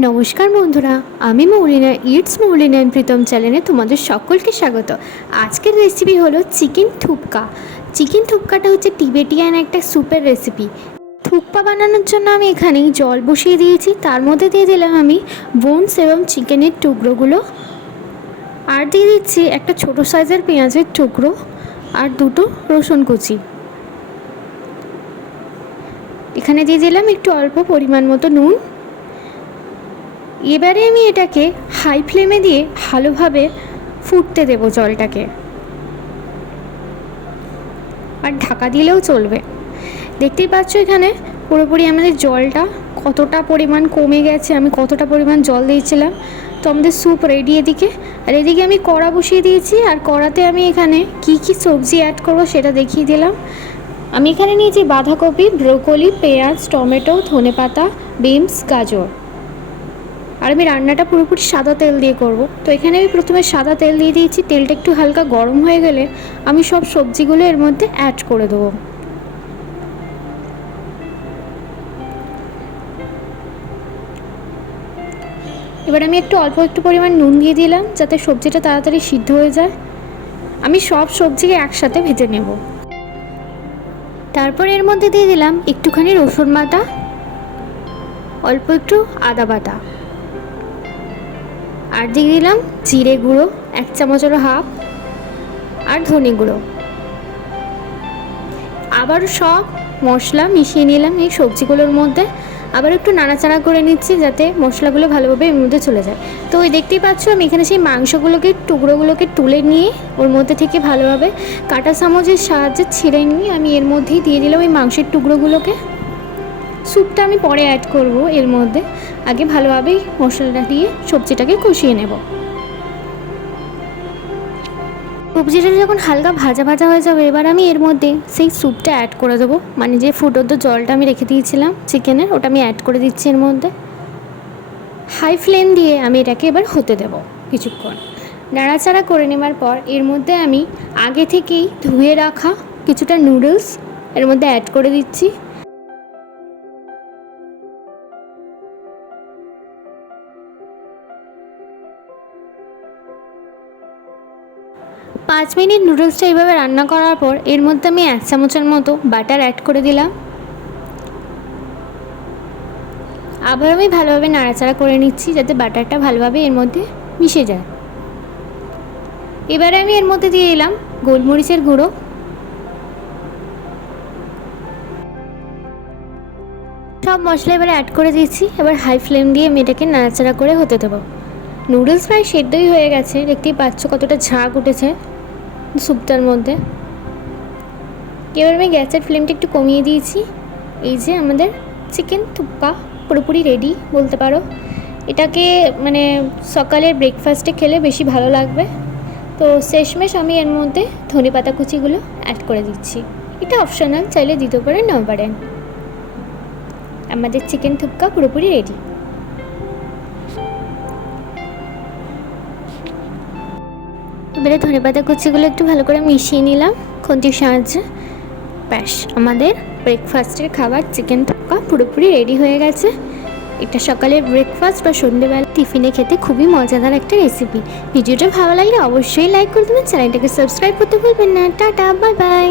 নমস্কার বন্ধুরা, আমি মৌলিনা ইটস মৌলিনা প্রীতম চ্যানেলে তোমাদের সকলকে স্বাগত। আজকের রেসিপি হলো চিকেন থুপকা। চিকেন থুপকাটা হচ্ছে টিবেটিয়ান একটা স্যুপের রেসিপি। থুপকা বানানোর জন্য আমি এখানে জল বসিয়ে দিয়েছি, তার মধ্যে দিয়ে দিলাম আমি বোনস এবং চিকেনের টুকরোগুলো, আর দিয়ে দিচ্ছি একটা ছোট সাইজের পেঁয়াজের টুকরো আর দুটো রসুন কুচি। এখানে দিয়ে দিলাম একটু অল্প পরিমাণ মতো নুন। এবারে আমি এটাকে হাই ফ্লেমে দিয়ে ভালোভাবে ফুটতে দেবো জলটাকে, আর ঢাকা দিলেও চলবে। দেখতেই পাচ্ছ এখানে পুরোপুরি আমাদের জলটা কতটা পরিমাণ কমে গেছে, আমি কতটা পরিমাণ জল দিয়েছিলাম। তো আমাদের স্যুপ রেডি এদিকে। আর এদিকে আমি কড়া বসিয়ে দিয়েছি, আর কড়াতে আমি এখানে কি কি সবজি অ্যাড করবো সেটা দেখিয়ে দিলাম। আমি এখানে নিয়েছি বাঁধাকপি, ব্রোকলি, পেঁয়াজ, টমেটো, ধনেপাতা, বিনস, গাজর। আর আমি রান্নাটা পুরোপুরি সাদা তেল দিয়ে করব। তো এখানে আমি প্রথমে সাদা তেল দিয়ে দিয়েছি। তেলটা একটু হালকা গরম হয়ে গেলে আমি সব সবজিগুলো এর মধ্যে অ্যাড করে দেবো। এবার আমি অল্প একটু পরিমাণ নুন দিয়ে দিলাম, যাতে সবজিটা তাড়াতাড়ি সিদ্ধ হয়ে যায়। আমি সব সবজিকে একসাথে ভেজে নেব। তারপর এর মধ্যে দিয়ে দিলাম একটুখানি রসুন বাটা, অল্প একটু আদা বাটা, আর দিয়ে দিলাম জিরে গুঁড়ো 1 চামচেরও হাফ, আর ধনে গুঁড়ো। আবার সব মশলা মিশিয়ে নিলাম এই সবজিগুলোর মধ্যে। আবার একটু নাড়াচাড়া করে নিচ্ছি যাতে মশলাগুলো ভালোভাবে এর মধ্যে চলে যায়। তো ওই দেখতেই পাচ্ছ আমি এখানে সেই মাংসগুলোকে টুকরোগুলোকে তুলে নিয়ে ওর মধ্যে থেকে ভালোভাবে কাঁটা চামচের সাহায্যে ছিঁড়ে নিয়ে আমি এর মধ্যেই দিয়ে দিলাম ওই মাংসের টুকরোগুলোকে। স্যুপটা আমি পরে অ্যাড করব এর মধ্যে, আগে ভালোভাবে মশলাটা দিয়ে সবজিটাকে কষিয়ে নেব। সবজিটা যখন হালকা ভাজা ভাজা হয়ে যাবে, এবার আমি এর মধ্যে সেই স্যুপটা অ্যাড করে দেবো, মানে যে ফুটন্ত জলটা আমি রেখে দিয়েছিলাম চিকেনের, ওটা আমি অ্যাড করে দিচ্ছি এর মধ্যে। হাই ফ্লেম দিয়ে আমি এটাকে এবার হতে দেব কিছুক্ষণ। নাড়াচাড়া করে নেওয়ার পর এর মধ্যে আমি আগে থেকেই ধুয়ে রাখা কিছুটা নুডলস এর মধ্যে অ্যাড করে দিচ্ছি। 5 মিনিট নুডলসটা এইভাবে রান্না করার পর এর মধ্যে আমি 1 চামচের মতো বাটার অ্যাড করে দিলাম। আবার আমি ভালোভাবে নাড়াচাড়া করে নিচ্ছি যাতে বাটারটা ভালোভাবে এর মধ্যে মিশে যায়। এবারে আমি এর মধ্যে দিয়ে দিলাম গোলমরিচের গুঁড়ো, সব মশলা এবারে অ্যাড করে দিচ্ছি। এবার হাই ফ্লেম দিয়ে আমি এটাকে নাড়াচাড়া করে হতে দেবো। নুডলস প্রায় সেদ্ধই হয়ে গেছে, দেখতেই পাচ্ছ কতটা ঝাঁক উঠেছে স্যুপটার মধ্যে। এবার আমি গ্যাসের ফ্লেমটা একটু কমিয়ে দিয়েছি। এই যে আমাদের চিকেন থুপকা পুরোপুরি রেডি বলতে পারো। এটাকে মানে সকালের ব্রেকফাস্টে খেলে বেশি ভালো লাগবে। তো শেষমেশ আমি এর মধ্যে ধনেপাতা কুচিগুলো অ্যাড করে দিচ্ছি। এটা অপশনাল, চাইলে দিতে পারেন নাও পারেন। আমাদের চিকেন থুপকা পুরোপুরি রেডি। এবারে ধনেপাতা কুচিগুলো একটু ভালো করে মিশিয়ে নিলাম খুন্তির সাহায্যে। ব্যাস, আমাদের ব্রেকফাস্টের খাবার চিকেন থুপকা পুরোপুরি রেডি হয়ে গেছে। এটা সকালের ব্রেকফাস্ট বা সন্ধ্যেবেলা টিফিনে খেতে খুবই মজাদার একটা রেসিপি। ভিডিওটা ভালো লাগলে অবশ্যই লাইক করে দেবেন, চ্যানেলটাকে সাবস্ক্রাইব করতে ভুলবেন না। Tata, bye bye.